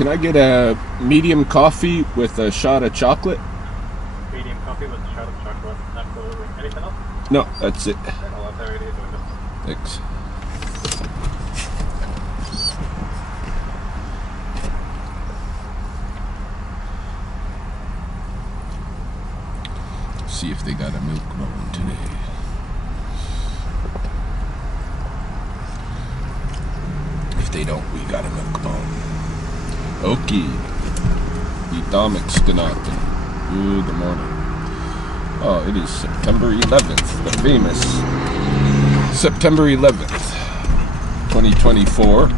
can I get a medium coffee with a shot of chocolate? Medium coffee with a shot of chocolate. Absolutely. Anything else? No, that's it. I'll let that right here. Thanks. See if they got a milk bone today. If they don't, we got a milk bone. Okay. Itamik Skanaten. Good morning. Oh, it is September 11th, the famous September 11th, 2024.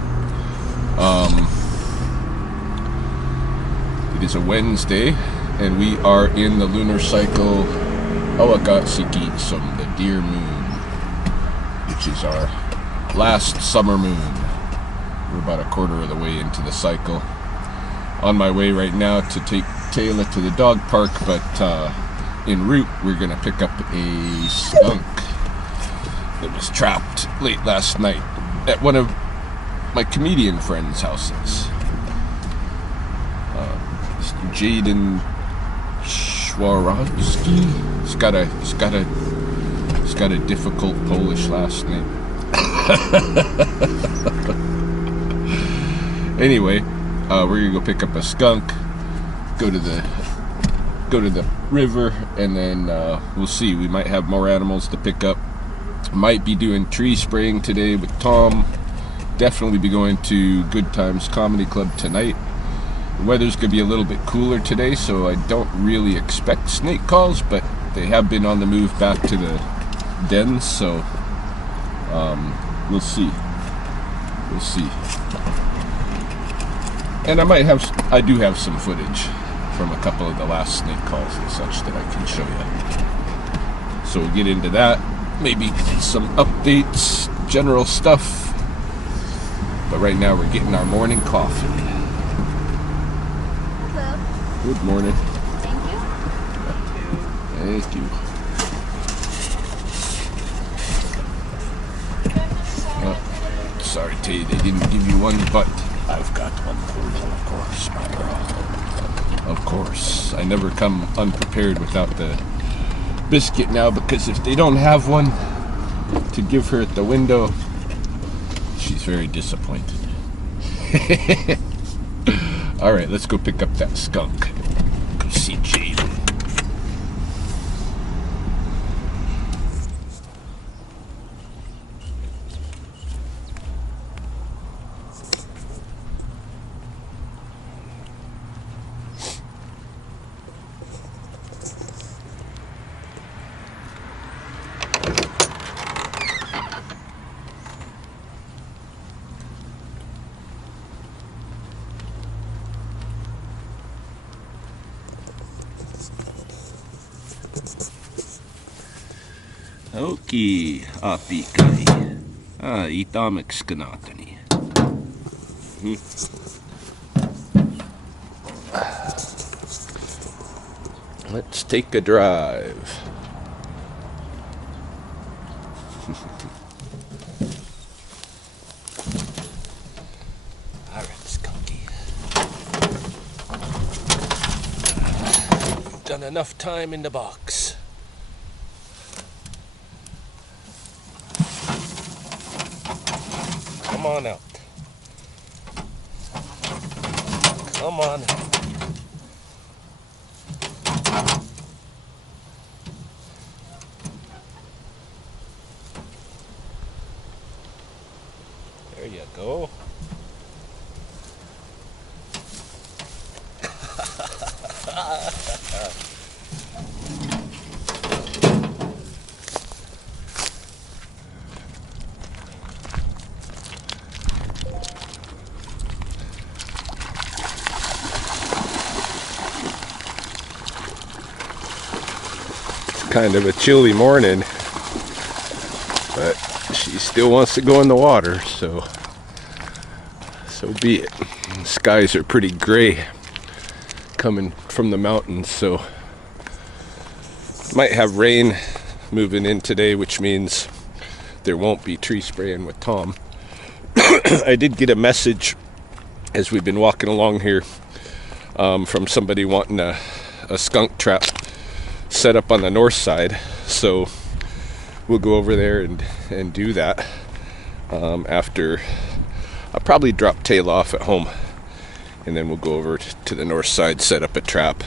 It is a Wednesday, and we are in the lunar cycle Awakatsiki, the deer moon, which is our last summer moon. We're about a quarter of the way into the cycle. On my way right now to take Taylor to the dog park, but en route we're going to pick up a skunk that was trapped late last night at one of my comedian friends' houses. Jaden Schwarowski. He's got a difficult Polish last name. Anyway, we're gonna go pick up a skunk, go to the river, and then we'll see. We might have more animals to pick up. Might be doing tree spraying today with Tom. Definitely be going to Good Times Comedy Club tonight. The weather's going to be a little bit cooler today, so I don't really expect snake calls, but they have been on the move back to the dens, so we'll see. We'll see. And I do have some footage from a couple of the last snake calls and such that I can show you. So we'll get into that. Maybe some updates, general stuff. But right now we're getting our morning coffee. Hello. Good morning. Thank you. Thank you. Sorry, Tay, they didn't give you one, but I've got one for you, of course, my girl. Of course. I never come unprepared without the biscuit now, because if they don't have one to give her at the window, she's very disappointed. Alright, let's go pick up that skunk. Go see Jaden. Okay, api kai. Itamik Skanatani. Let's take a drive. Alright, Skunky. You've done enough time in the box. Come on out. Come on out. There you go. Kind of a chilly morning, but she still wants to go in the water, so be it. The skies are pretty gray coming from the mountains, so might have rain moving in today, which means there won't be tree spraying with Tom. I did get a message as we've been walking along here, from somebody wanting a skunk trap set up on the north side. So we'll go over there and do that after. I'll probably drop tail off at home, and then we'll go over to the north side, set up a trap.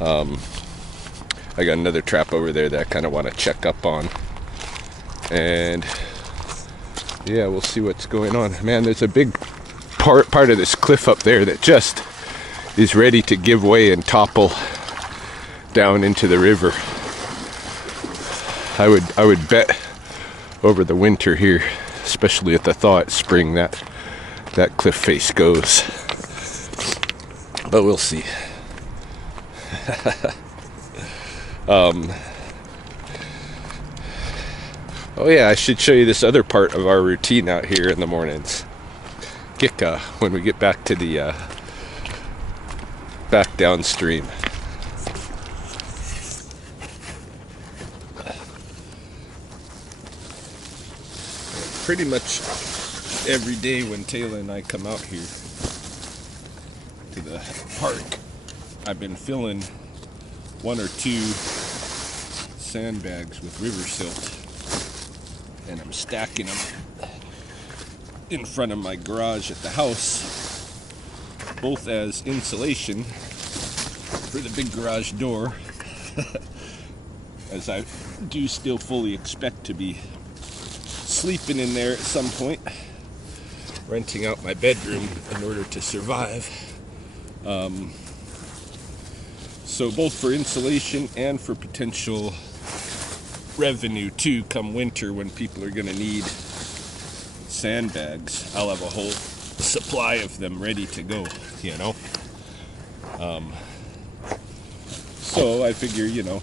I got another trap over there that I kind of want to check up on, and yeah, we'll see what's going on. Man, there's a big part of this cliff up there that just is ready to give way and topple down into the river. I would bet over the winter here, especially at the thaw at spring, that cliff face goes. But we'll see. Oh yeah, I should show you this other part of our routine out here in the mornings. Gika, when we get back to the back downstream. Pretty much every day when Taylor and I come out here to the park, I've been filling 1 or 2 sandbags with river silt, and I'm stacking them in front of my garage at the house, both as insulation for the big garage door, as I do still fully expect to be sleeping in there at some point, renting out my bedroom in order to survive. So both for insulation and for potential revenue too, come winter when people are going to need sandbags, I'll have a whole supply of them ready to go, you know. So I figure, you know,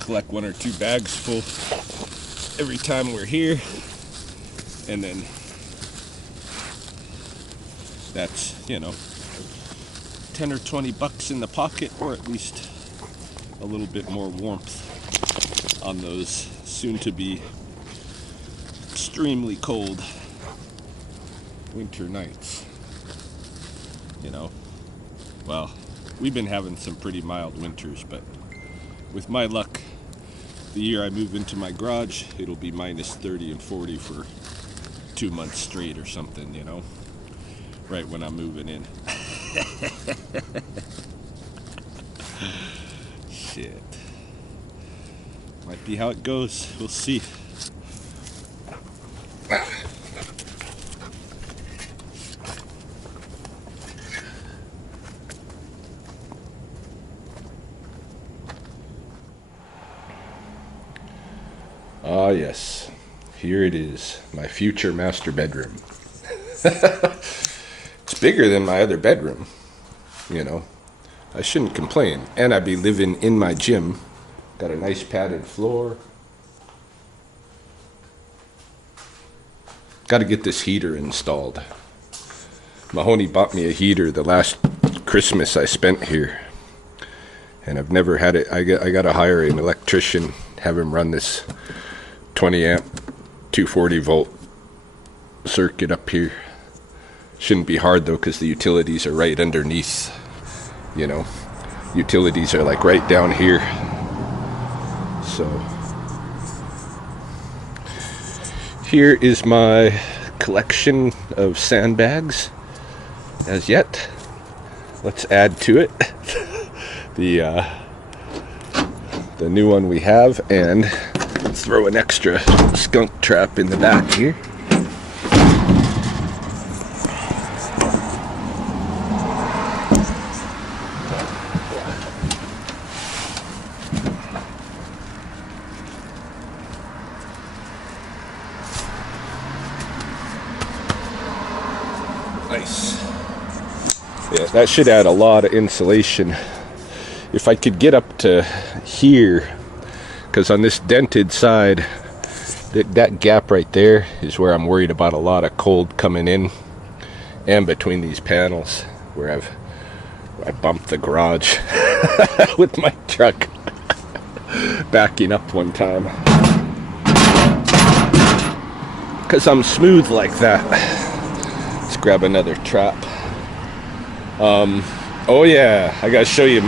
collect 1 or 2 bags full every time we're here, and then that's, you know, 10 or 20 bucks in the pocket, or at least a little bit more warmth on those soon to be extremely cold winter nights. You know, well, we've been having some pretty mild winters, but with my luck, the year I move into my garage, it'll be minus 30 and 40 for 2 months straight or something, you know, right when I'm moving in. Shit. Might be how it goes. We'll see. Ah, yes. Here it is. My future master bedroom. It's bigger than my other bedroom, you know. I shouldn't complain. And I'd be living in my gym. Got a nice padded floor. Got to get this heater installed. Mahoney bought me a heater the last Christmas I spent here, and I've never had it. I got to hire an electrician, have him run this 20 amp 240 volt circuit up here. Shouldn't be hard though, because the utilities are right underneath, you know. Utilities are like right down here. So here is my collection of sandbags as yet. Let's add to it the new one we have, and throw an extra skunk trap in the back here. Nice. Yeah, that should add a lot of insulation. If I could get up to here, because on this dented side, that gap right there is where I'm worried about a lot of cold coming in, and between these panels where I bumped the garage with my truck backing up one time, because I'm smooth like that. Let's grab another trap. Oh yeah, I gotta show you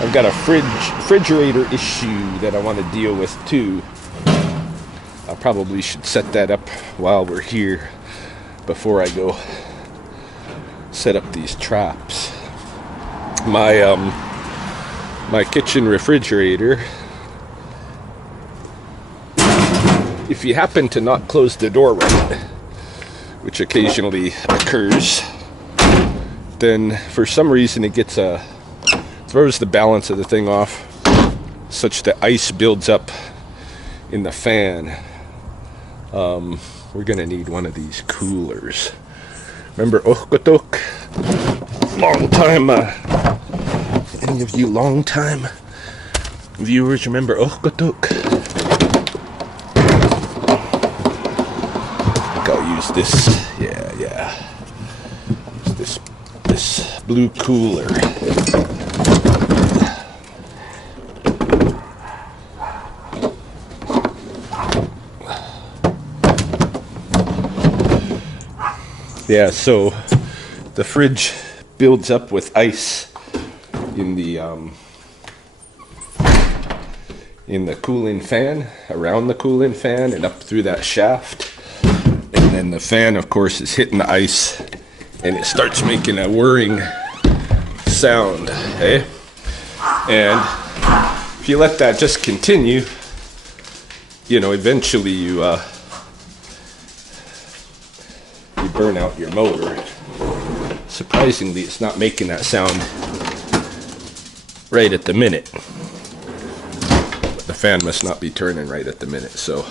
I've got a refrigerator issue that I want to deal with too. I probably should set that up while we're here before I go set up these traps. My kitchen refrigerator, if you happen to not close the door right, which occasionally occurs, then for some reason it throws the balance of the thing off, such that ice builds up in the fan. We're gonna need one of these coolers. Remember Ohkotok? Long time, any of you long time viewers remember Ohkotok? I think I'll use this, yeah. This blue cooler. Yeah, so the fridge builds up with ice in the cooling fan, around the cooling fan, and up through that shaft. And then the fan, of course, is hitting the ice, and it starts making a whirring sound, eh? And if you let that just continue, eventually you burn out your motor. Surprisingly, it's not making that sound right at the minute. But the fan must not be turning right at the minute. So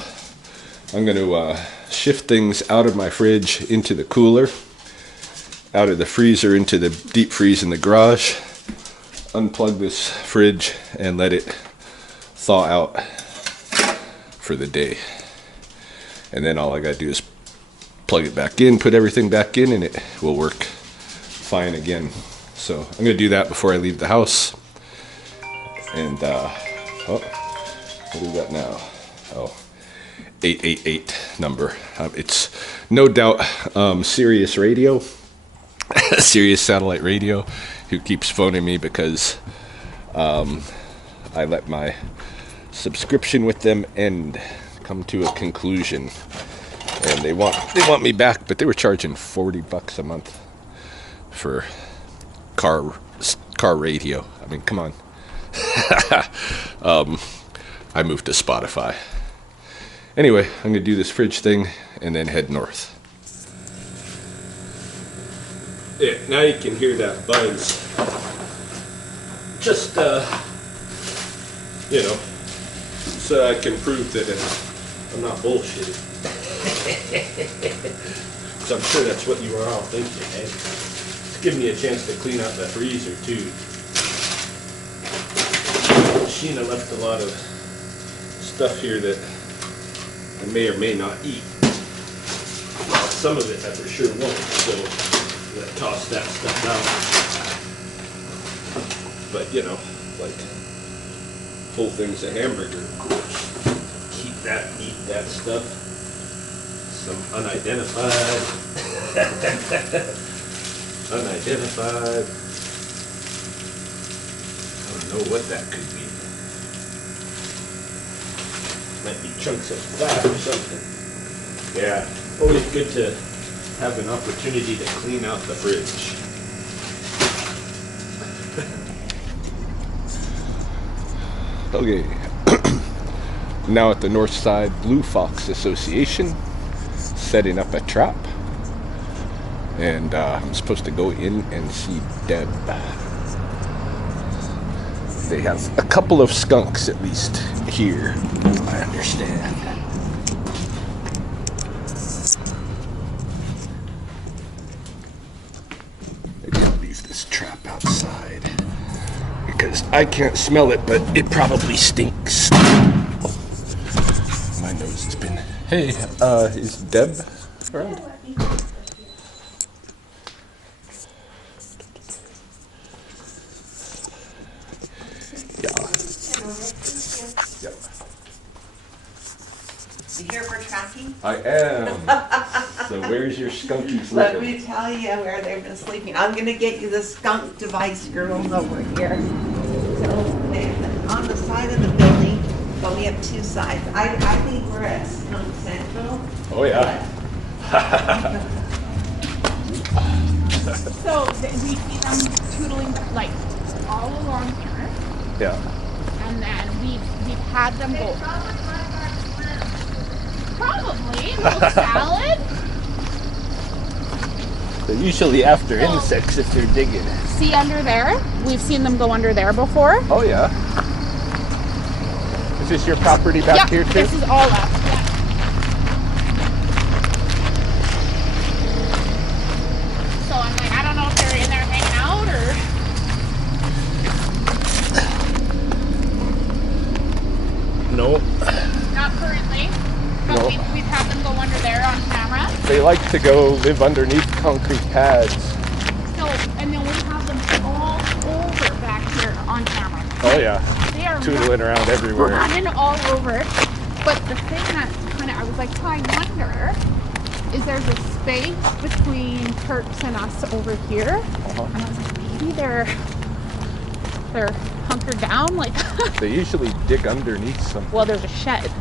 I'm going to shift things out of my fridge into the cooler, out of the freezer into the deep freeze in the garage, unplug this fridge and let it thaw out for the day. And then all I got to do is plug it back in, put everything back in, and it will work fine again. So I'm going to do that before I leave the house. And, what do we got now? 888 number. It's no doubt Sirius Radio, Sirius Satellite Radio, who keeps phoning me because I let my subscription with them come to a conclusion. And they want me back, but they were charging $40 a month for car radio. I mean, come on. I moved to Spotify. Anyway, I'm gonna do this fridge thing and then head north. Yeah, now you can hear that buzz. Just so I can prove that I'm not bullshitting. So I'm sure that's what you were all thinking, eh? It's giving me a chance to clean out the freezer too. Sheena left a lot of stuff here that I may or may not eat. Well, some of it I for sure won't, so I'm gonna toss that stuff out. But like full things of hamburger, of course. Eat that stuff. Some unidentified. Unidentified. I don't know what that could be. Might be chunks of fat or something. Yeah, always good to have an opportunity to clean out the fridge. Okay. Now at the Northside Blue Fox Association, setting up a trap, and I'm supposed to go in and see Deb. They have a couple of skunks at least here, I understand. Maybe I'll leave this trap outside because I can't smell it, but it probably stinks. My nose has been... Hey, is Deb around? Yeah. Yep. You here for tracking? I am. So where's your skunkies Let living? me tell you where they've been sleeping. I'm going to get you the skunk device girls over here. So they're on the side of the building, but we have two sides. I think we're at Skunk Central. Oh yeah. So we see them tootling like all along here, Yeah. and then we've had them go. Probably a little salad. They're usually after So- insects if they're digging. See under there? We've seen them go under there before. Oh yeah. Is this your property back Yep, here too? this is all us. Yeah. So I'm like, I don't know if they're in there hanging out or No. not currently. But No. we've had them go under there on camera. They like to go live underneath concrete pads. So, and then we have them all over back here on camera. Oh yeah. They are Tootling around everywhere. running all over. But the thing that kind of, I was like, oh, I wonder, is there's a space between Turks and us over here? Uh-huh. And I was like, maybe they're hunkered down, like. They usually dig underneath something. Well, there's a shed,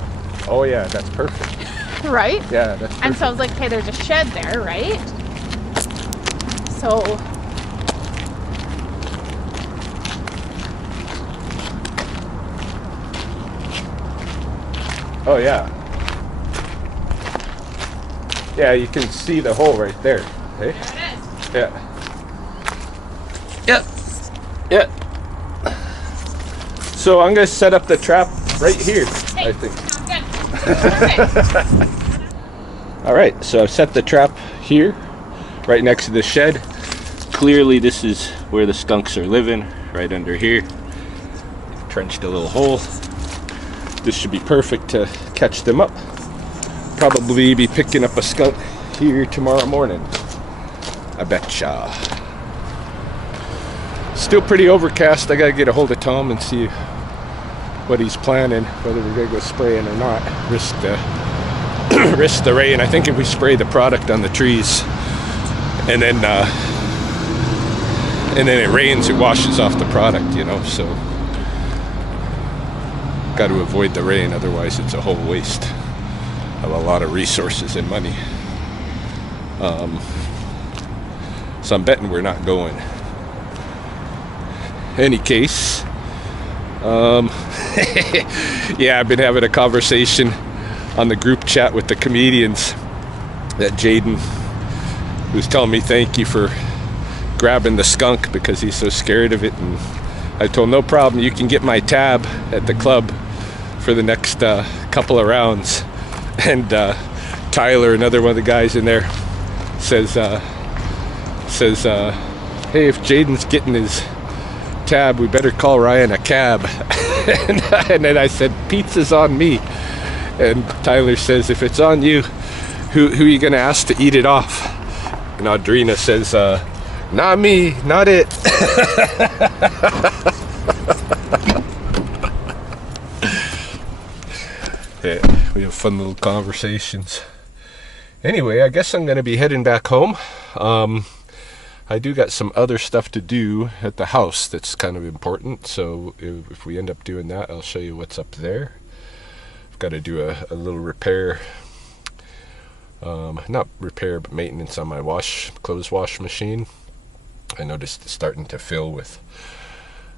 Oh yeah, that's perfect. right? Yeah, that's perfect. And so I was like, okay, there's a shed there, right? So. Oh yeah. Yeah, you can see the hole right there. Hey? There it is. Yeah. Yeah. Yeah. So I'm gonna set up the trap right here, Hey, I think. sounds good. Perfect. All right, so I've set the trap here, right next to the shed. Clearly this is where the skunks are living, right under here. Trenched a little hole. This should be perfect to catch them up. Probably be picking up a skunk here tomorrow morning. I betcha. Still pretty overcast. I gotta get a hold of Tom and see what he's planning, whether we're gonna go spraying or not. Risk the rain. I think if we spray the product on the trees and then it rains, it washes off the product, you know, so got to avoid the rain, otherwise it's a whole waste of a lot of resources and money. So I'm betting we're not going. Any case, yeah, I've been having a conversation on the group chat with the comedians that Jaden was telling me thank you for grabbing the skunk because he's so scared of it, and I told him no problem, you can get my tab at the club for the next couple of rounds. And Tyler, another one of the guys in there, says hey, if Jaden's getting his tab, we better call Ryan a cab. And then I said, pizza's on me. And Tyler says, if it's on you, who are you gonna ask to eat it off? And Audrina says, not me, not it. Yeah, we have fun little conversations. Anyway, I guess I'm gonna be heading back home. I do got some other stuff to do at the house that's kind of important, so if we end up doing that, I'll show you what's up there. I've got to do a little repair, not repair, but maintenance on my clothes wash machine. I noticed it's starting to fill with,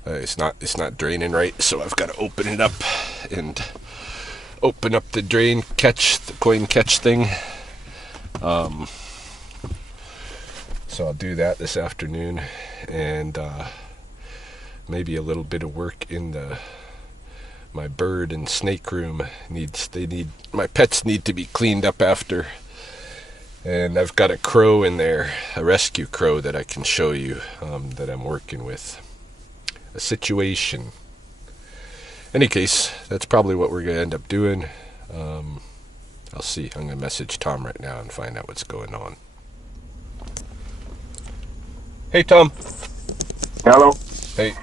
it's not draining right, so I've got to open it up and open up the drain catch, the coin catch thing. So I'll do that this afternoon, and maybe a little bit of work in my bird and snake room. My pets need to be cleaned up after, and I've got a crow in there, a rescue crow that I can show you, that I'm working with. A situation. Any case, that's probably what we're gonna end up doing. I'll see. I'm gonna message Tom right now and find out what's going on. Hey, Tom. Hello. Hey.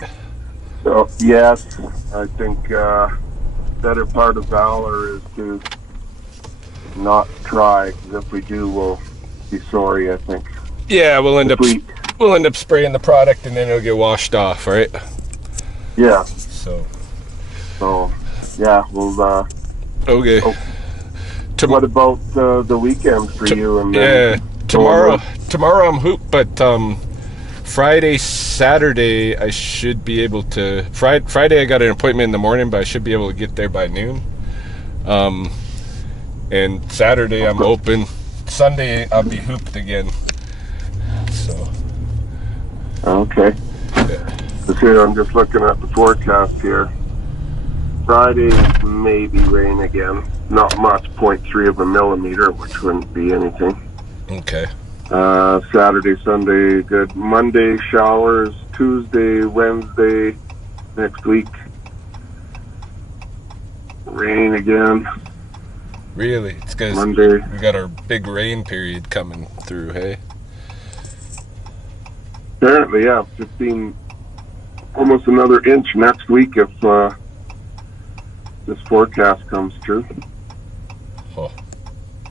So, yes, I think better part of valor is to not try, because if we do, we'll be sorry, I think. Yeah, we'll end This week. up spraying the product and then it'll get washed off, right? Yeah. So Yeah, well, okay. oh, what about the weekend for you? And Yeah, then tomorrow I'm hooped, but Friday, Saturday I should be able to. Friday I got an appointment in the morning, but I should be able to get there by noon. And Saturday I'm open. Sunday I'll be hooped again. So. Okay. Because here I'm just looking at the forecast here. Friday, maybe rain again. Not much, 0.3 of a millimeter, which wouldn't be anything. Okay. Saturday, Sunday, good. Monday, showers. Tuesday, Wednesday, next week, rain again. Really? It's because Monday. we got our big rain period coming through, hey? Apparently, yeah, 15, almost another inch next week if this forecast comes true. Oh.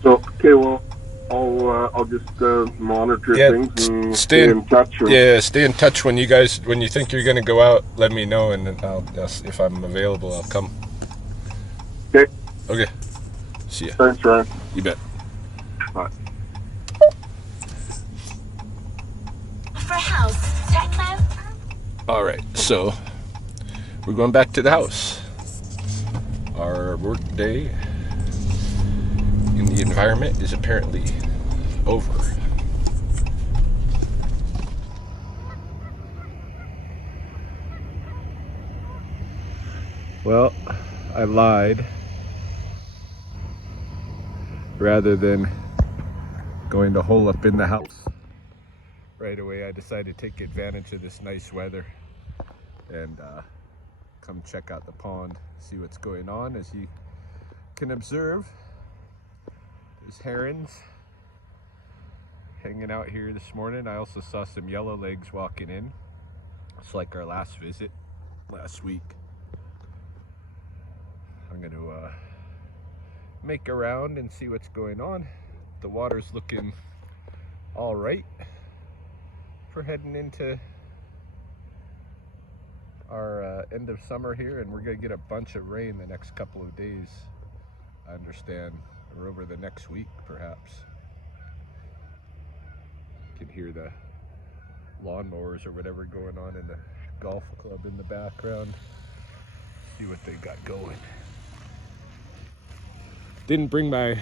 So, okay, well, I'll just monitor things and stay in touch. Stay in touch when you think you're gonna go out. Let me know, and if I'm available, I'll come. Okay. Okay. See ya. Thanks, Ryan. You bet. Bye. For house, techno. All right, so we're going back to the house. Our work day in the environment is apparently over. Well, I lied. Rather than going to hole up in the house right away, I decided to take advantage of this nice weather and come check out the pond, see what's going on. As you can observe, there's herons hanging out here this morning. I also saw some yellow legs walking in. It's like our last visit last week. I'm going to make a round and see what's going on. The water's looking all right for heading into our end of summer here, and we're going to get a bunch of rain the next couple of days, I understand, or over the next week perhaps. You can hear the lawnmowers or whatever going on in the golf club in the background. See what they got going. Didn't bring my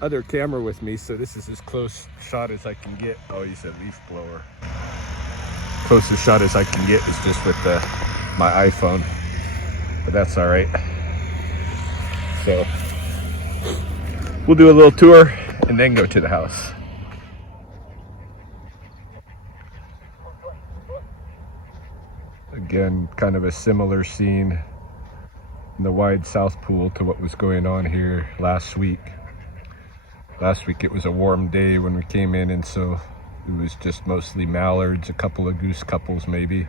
other camera with me, so this is as close shot as I can get. Oh, he's a leaf blower. Closest shot as I can get is just with my iPhone, but that's all right. So we'll do a little tour and then go to the house. Again, kind of a similar scene in the wide South Pool to what was going on here last week. Last week it was a warm day when we came in, and so it was just mostly mallards, a couple of goose couples maybe.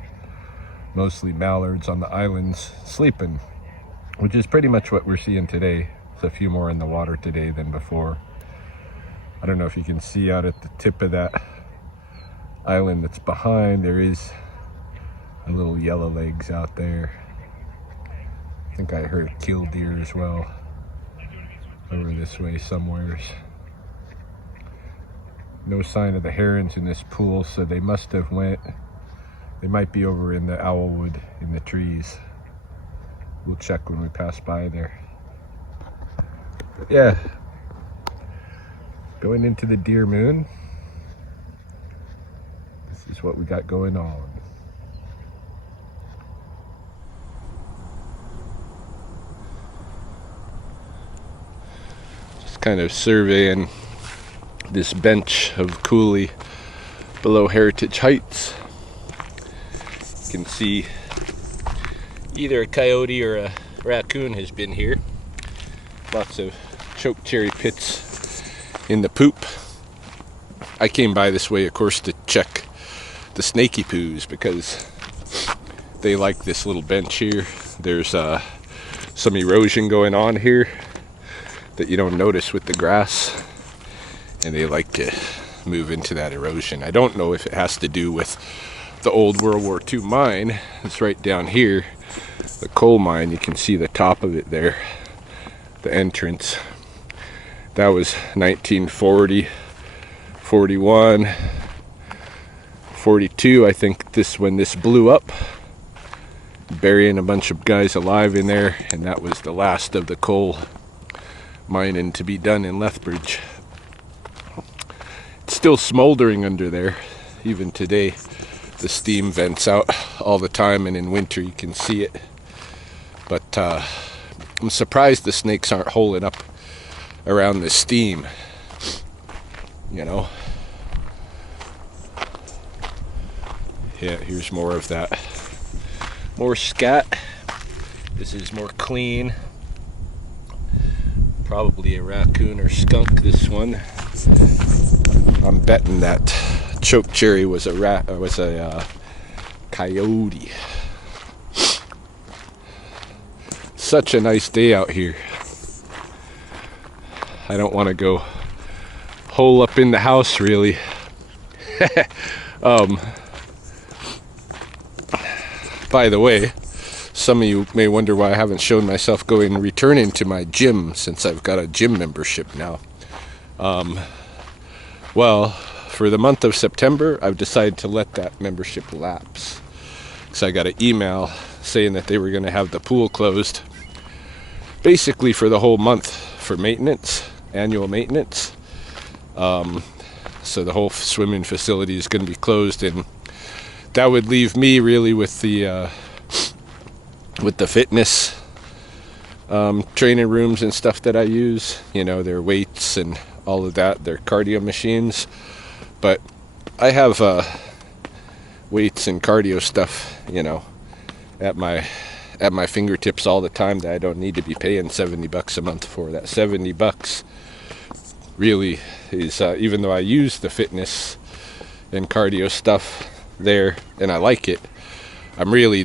Mostly mallards on the islands sleeping, which is pretty much what we're seeing today. There's a few more in the water today than before. I don't know if you can see out at the tip of that island that's behind, there is a little yellow legs out there. I think I heard a killdeer as well over this way somewheres. No sign of the herons in this pool, so they must have went. They might be over in the owlwood in the trees. We'll check when we pass by there. But yeah, going into the deer moon. This is what we got going on. Kind of surveying this bench of coulee below Heritage Heights. You can see either a coyote or a raccoon has been here. Lots of choke cherry pits in the poop. I came by this way, of course, to check the snaky poos because they like this little bench here. There's some erosion going on here that you don't notice with the grass, and they like to move into that erosion. I don't know if it has to do with the old World War II mine. It's right down here, the coal mine. You can see the top of it there, the entrance. That was 1940, 41, 42, I think, when this blew up, burying a bunch of guys alive in there, and that was the last of the coal mining to be done in Lethbridge. It's still smoldering under there, even today. The steam vents out all the time, and in winter you can see it. But I'm surprised the snakes aren't holing up around the steam, you know. Yeah, here's more of that. More scat. This is more clean. Probably a raccoon or skunk, this one. I'm betting that chokecherry was a coyote. Such a nice day out here. I don't want to go hole up in the house, really. By the way, some of you may wonder why I haven't shown myself returning to my gym, since I've got a gym membership now. Well, for the month of September, I've decided to let that membership lapse. So I got an email saying that they were going to have the pool closed, basically for the whole month, for maintenance, annual maintenance. So the whole swimming facility is going to be closed, and that would leave me really with the fitness training rooms and stuff that I use. You know, their weights and all of that, their cardio machines. But I have weights and cardio stuff, you know, at my fingertips all the time, that I don't need to be paying $70 a month for. That $70 really is, even though I use the fitness and cardio stuff there and I like it, I'm really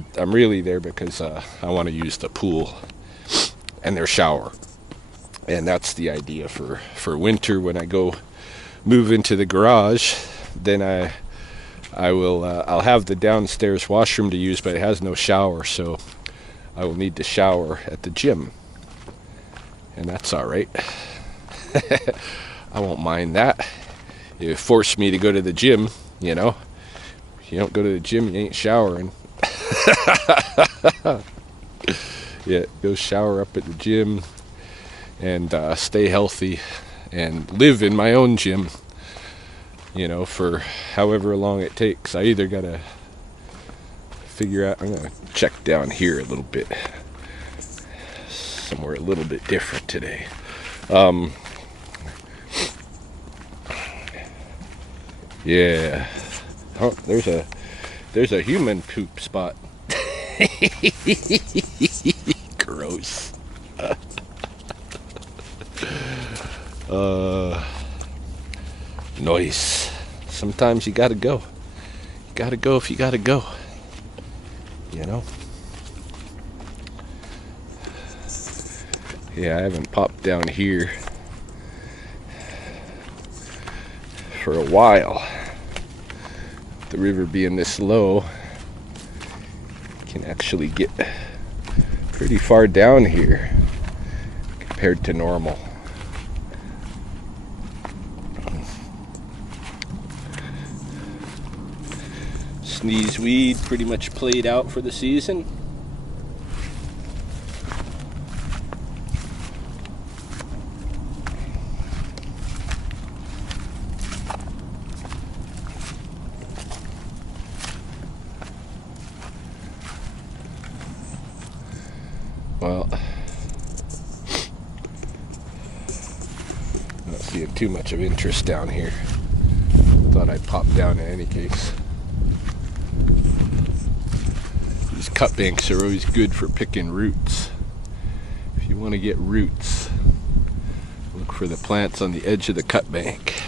there because I want to use the pool and their shower. And that's the idea for winter. When I go move into the garage, then I'll have the downstairs washroom to use, but it has no shower, so I will need to shower at the gym, and that's all right. I won't mind that. You force me to go to the gym, you know. If you don't go to the gym, you ain't showering. Yeah, go shower up at the gym and stay healthy and live in my own gym, you know, for however long it takes. I either gotta figure out, I'm gonna check down here a little bit, somewhere a little bit different today. Yeah. Oh, there's a human poop spot. Gross. Noise. Sometimes you gotta go. You gotta go if you gotta go. You know? Yeah, I haven't popped down here for a while. The river being this low, you can actually get pretty far down here compared to normal. Sneeze weed pretty much played out for the season. Well, not seeing too much of interest down here. Thought I'd pop down in any case. These cut banks are always good for picking roots. If you want to get roots, look for the plants on the edge of the cut bank.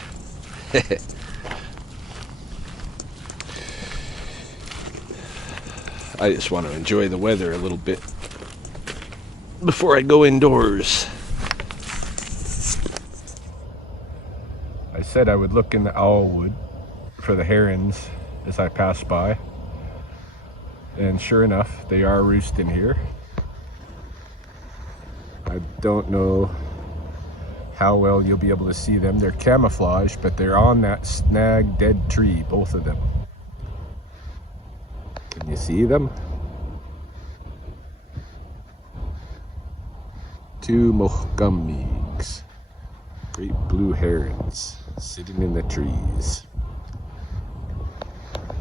I just want to enjoy the weather a little bit before I go indoors. I said I would look in the owl wood for the herons as I pass by. And sure enough, they are roosting here. I don't know how well you'll be able to see them. They're camouflaged, but they're on that snag dead tree, both of them. Can you see them? Two mohgamigs, great blue herons, sitting in the trees.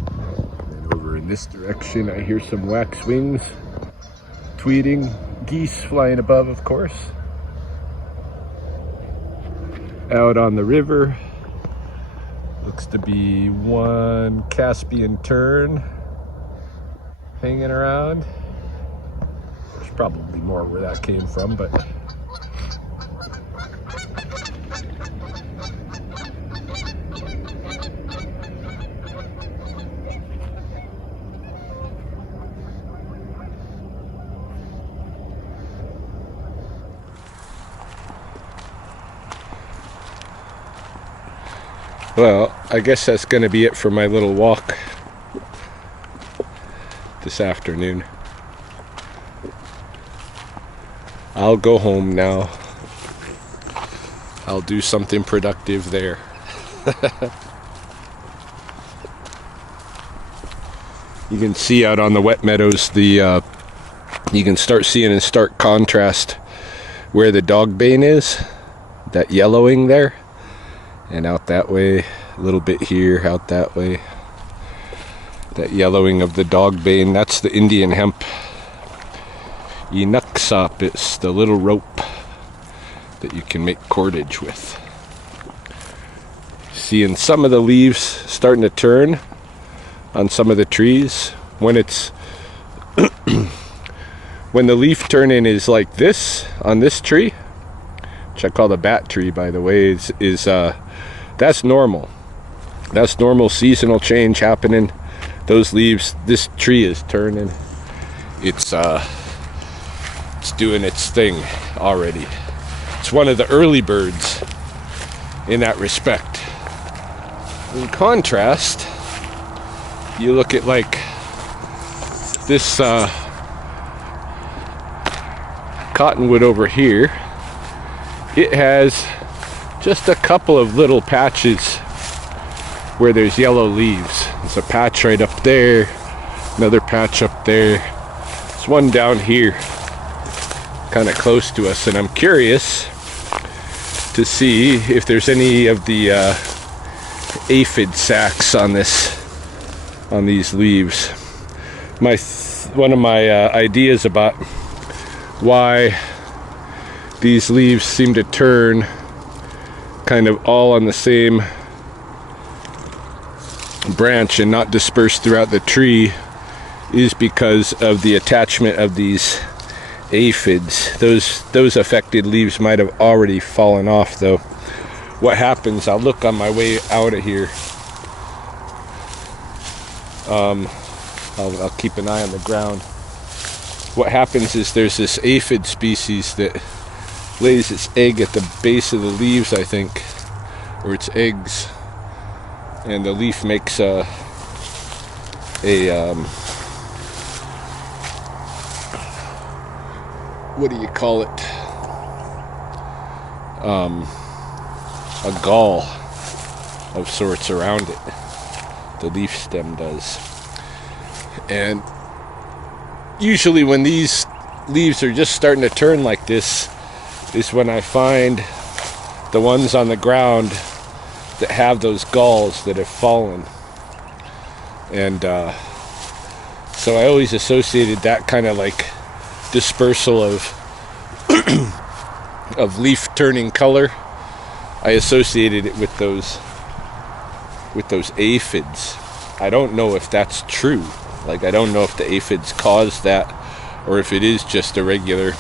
And over in this direction, I hear some waxwings tweeting, geese flying above, of course. Out on the river, looks to be one Caspian tern hanging around. There's probably more where that came from, but well, I guess that's going to be it for my little walk this afternoon. I'll go home now. I'll do something productive there. You can see out on the wet meadows, you can start seeing in stark contrast where the dogbane is, that yellowing there. And out that way, a little bit here, out that way. That yellowing of the dogbane, that's the Indian hemp. Inuksop, it's the little rope that you can make cordage with. Seeing some of the leaves starting to turn on some of the trees. When it's when the leaf turning is like this on this tree, which I call the bat tree, by the way, is that's normal. That's normal seasonal change happening. Those leaves, this tree is turning. It's doing its thing already. It's one of the early birds in that respect. In contrast, you look at like this cottonwood over here. It has just a couple of little patches where there's yellow leaves. There's a patch right up there, another patch up there. There's one down here, kind of close to us, and I'm curious to see if there's any of the aphid sacs on these leaves. One of my ideas about why these leaves seem to turn kind of all on the same branch and not dispersed throughout the tree is because of the attachment of these aphids. Those affected leaves might have already fallen off though. What happens, I'll look on my way out of here. I'll keep an eye on the ground. What happens is there's this aphid species that lays its egg at the base of the leaves, I think, or its eggs, and the leaf makes a what do you call it? A gall of sorts around it. The leaf stem does. And usually when these leaves are just starting to turn like this is when I find the ones on the ground that have those galls that have fallen. And so I always associated that kind of like dispersal of of leaf turning color. I associated it with those aphids. I don't know if that's true. Like, I don't know if the aphids cause that or if it is just a regular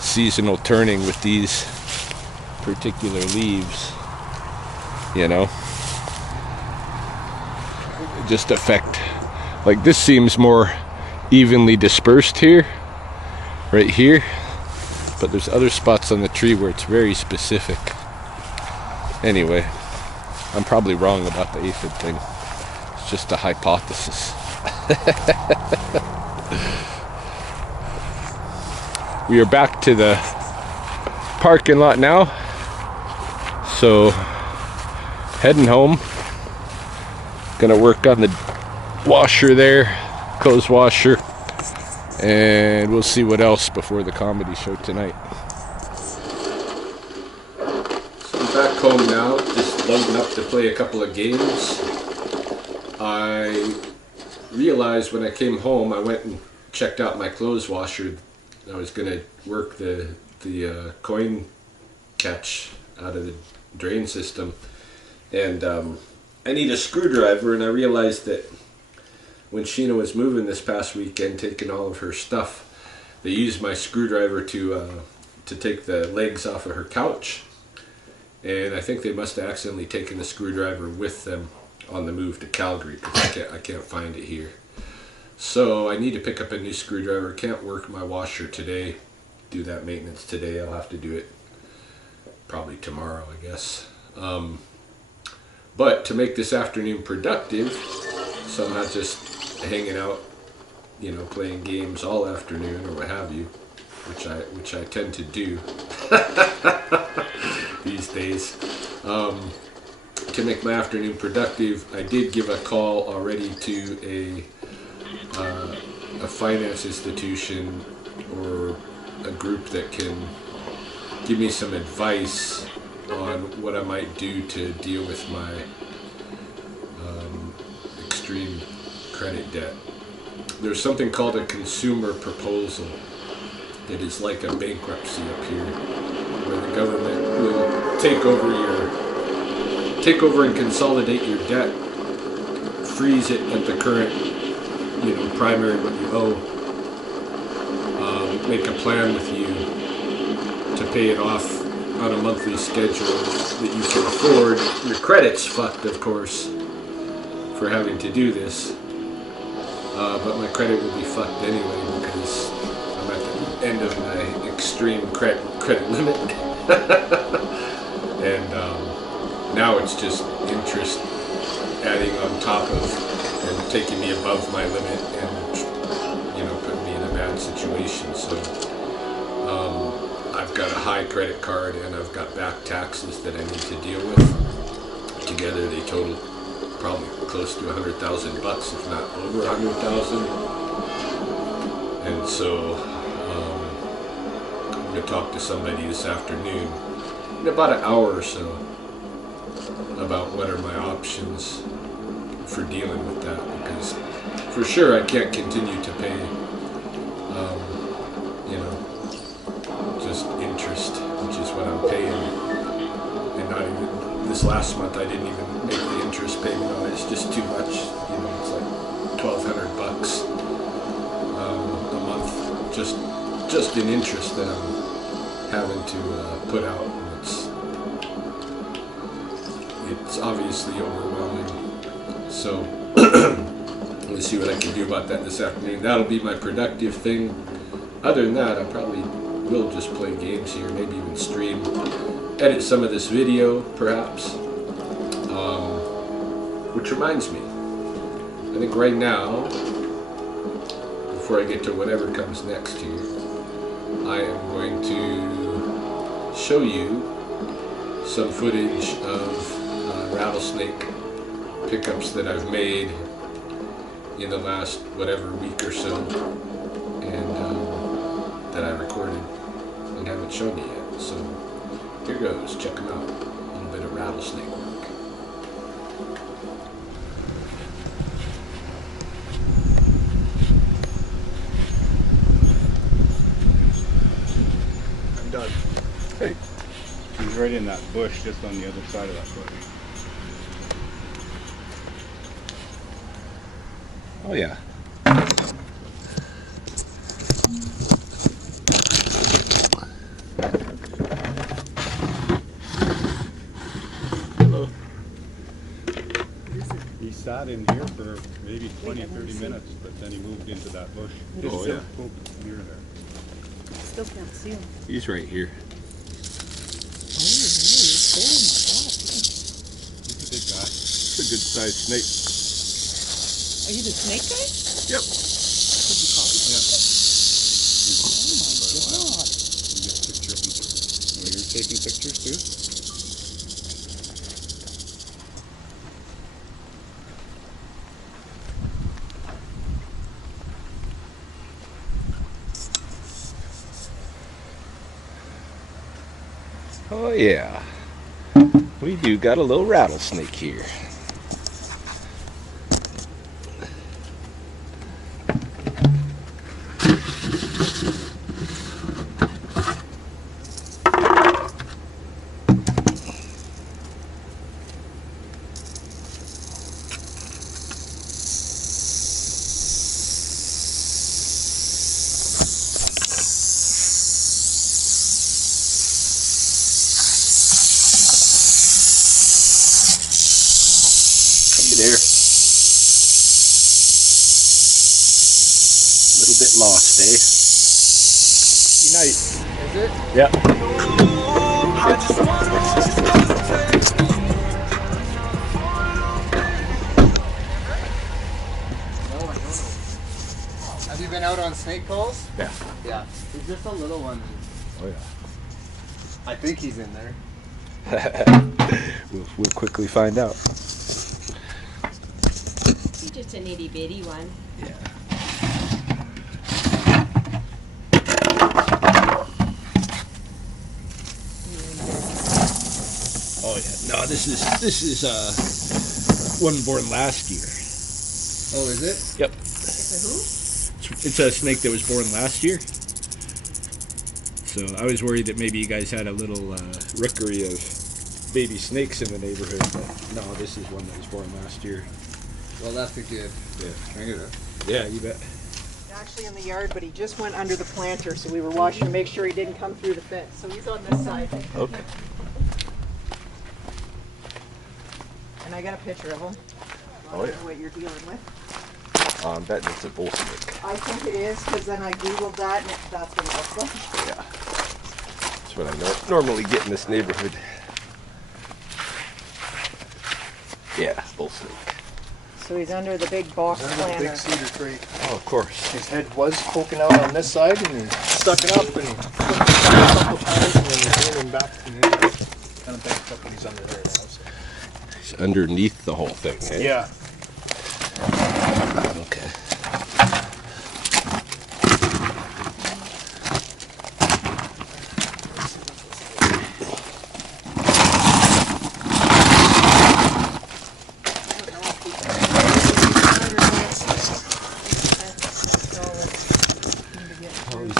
seasonal turning with these particular leaves, you know. Just affect, like, this seems more evenly dispersed here, right here, but there's other spots on the tree where it's very specific. Anyway, I'm probably wrong about the aphid thing. It's just a hypothesis. We are back to the parking lot now. So, heading home. Gonna work on the washer there, clothes washer. And we'll see what else before the comedy show tonight. So I'm back home now, just loading up to play a couple of games. I realized when I came home, I went and checked out my clothes washer. I was going to work the coin catch out of the drain system. And I need a screwdriver, and I realized that when Sheena was moving this past weekend, taking all of her stuff, they used my screwdriver to take the legs off of her couch. And I think they must have accidentally taken the screwdriver with them on the move to Calgary, because I can't find it here. So I need to pick up a new screwdriver. Can't work my washer today, do that maintenance today. I'll have to do it probably tomorrow, I guess. But to make this afternoon productive, so I'm not just hanging out, you know, playing games all afternoon or what have you, which I tend to do these days. To make my afternoon productive, I did give a call already to a finance institution or a group that can give me some advice on what I might do to deal with my extreme credit debt. There's something called a consumer proposal that is like a bankruptcy up here, where the government will take over and consolidate your debt, freeze it at the current, you know, primary what you owe, make a plan with you to pay it off on a monthly schedule that you can afford. Your credit's fucked, of course, for having to do this, but my credit will be fucked anyway because I'm at the end of my extreme credit limit. And now it's just interest adding on top of and taking me above my limit and, you know, putting me in a bad situation. So I've got a high credit card and I've got back taxes that I need to deal with. Together they total probably close to $100,000, if not over $100,000. And so I'm going to talk to somebody this afternoon in about an hour or so about what are my options for dealing with that, because for sure I can't continue to pay you know, just interest, which is what I'm paying, and not even this last month I didn't even make the interest payment on it. It's just too much, you know. It's like $1,200 a month just in interest that I'm having to put out. It's obviously overwhelming. So let's see what I can do about that this afternoon. That'll be my productive thing. Other than that, I probably will just play games here, maybe even stream, edit some of this video, perhaps. Which reminds me, I think right now, before I get to whatever comes next here, I am going to show you some footage of rattlesnake pickups that I've made in the last whatever week or so, and that I recorded and haven't shown you yet. So here goes, check them out. A little bit of rattlesnake work. I'm done. Hey. He's right in that bush, just on the other side of that bush. Oh yeah. Hello. He sat in here for maybe 20, 30 minutes, but then he moved into that bush. Oh, yeah. Near there. Still can't see him. He's right here. He's a big It's a good sized snake. Are you the snake guy? Yep. Could you call me? Oh my God. You get a picture of him. Oh, you're taking pictures too? Oh yeah. We do got a little rattlesnake here. Hey there. A little bit lost, eh? Good night. Is it? Yeah. No, I don't know. Have you been out on snake calls? Yeah. Yeah. He's just a little one. Oh yeah. I think he's in there. We'll quickly find out. He's just an itty bitty one. Yeah. Oh yeah. No, this is one born last year. Oh, is it? Yep. It's a who? It's a snake that was born last year. So I was worried that maybe you guys had a little rookery of baby snakes in the neighborhood, but no, this is one that was born last year. Well, that's a good. Yeah. Can I get it? Yeah, you bet. Actually in the yard, but he just went under the planter, so we were watching to make sure he didn't come through the fence. So he's on this side. Okay. And I got a picture of him. Oh, yeah. What you're dealing with. I'm betting it's a bull snake. I think it is, because then I googled that, and that's what it looks like. Yeah. That's what I normally get in this neighborhood. Yeah, bull snake. So he's under the big box Under the planter. big cedar crate. Oh, of course. His head was poking out on this side, and he stuck it up, and he flipped it back a couple times, and then he came him back, and then kind of banked up, and he's under there now. So. It's underneath the whole thing, eh? Yeah. Okay.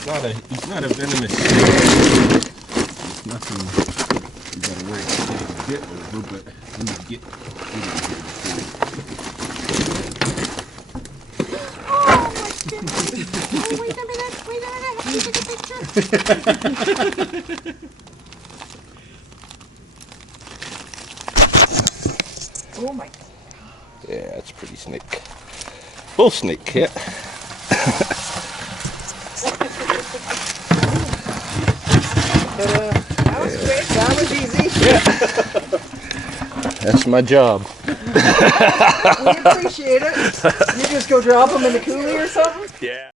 Well, he's not a venomous snake. It's nothing you gotta worry about getting bit over, but when you get Oh, wait a minute. Let me take a picture. Oh my. yeah, it's a pretty snake. Bull snake, yeah. That was quick. That was easy. That's my job. We appreciate it. You just go drop him in the coulee or something? Yeah.